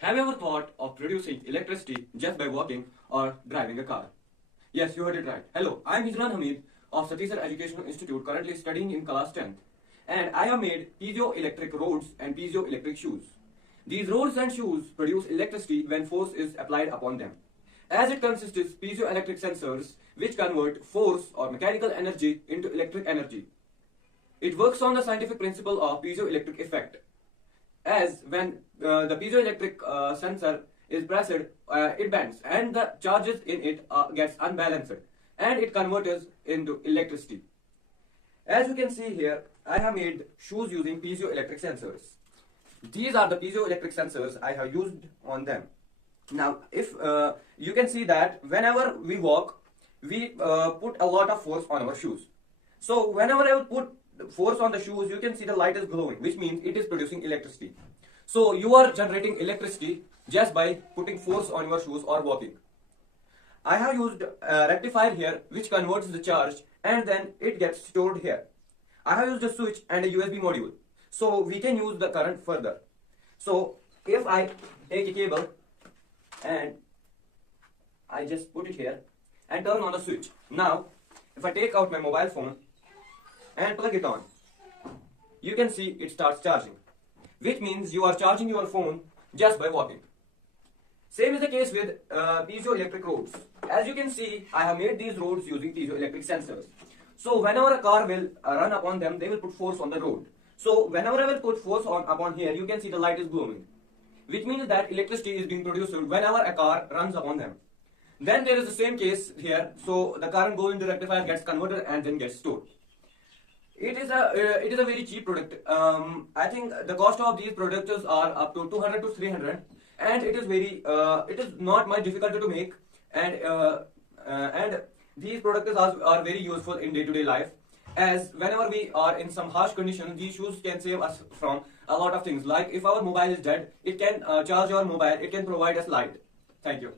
Have you ever thought of producing electricity just by walking or driving a car? Yes, you heard it right. Hello, I am Hijran Hamid of Satisar Educational Institute, currently studying in class 10th. And I have made piezoelectric rods and piezoelectric shoes. These rods and shoes produce electricity when force is applied upon them. As it consists of piezoelectric sensors which convert force or mechanical energy into electric energy. It works on the scientific principle of piezoelectric effect. As when the piezoelectric sensor is pressed, it bends and the charges in it gets unbalanced and it converts into electricity. As you can see here, I have made shoes using piezoelectric sensors. These are the piezoelectric sensors I have used on them. Now, if you can see that whenever we walk, we put a lot of force on our shoes. So whenever I put force on the shoes, you can see the light is glowing, which means it is producing electricity. So you are generating electricity just by putting force on your shoes or walking. I have used a rectifier here which converts the charge and then it gets stored here. I have used a switch and a USB module, so we can use the current further. So if I take a cable and I just put it here and turn on the switch. Now if I take out my mobile phone and plug it on, you can see it starts charging, which means you are charging your phone just by walking. Same is the case with piezoelectric rods. As you can see, I have made these rods using piezoelectric sensors. So whenever a car will run upon them, they will put force on the road. So whenever I will put force upon here, you can see the light is glowing, which means that electricity is being produced whenever a car runs upon them. Then there is the same case here. So the current goes into the rectifier, gets converted and then gets stored. It is a very cheap product. I think the cost of these products are up to 200 to 300, and it is not much difficult to make, and these products are very useful in day-to-day life. As whenever we are in some harsh conditions, these shoes can save us from a lot of things. Like if our mobile is dead, it can charge our mobile. It can provide us light. Thank you.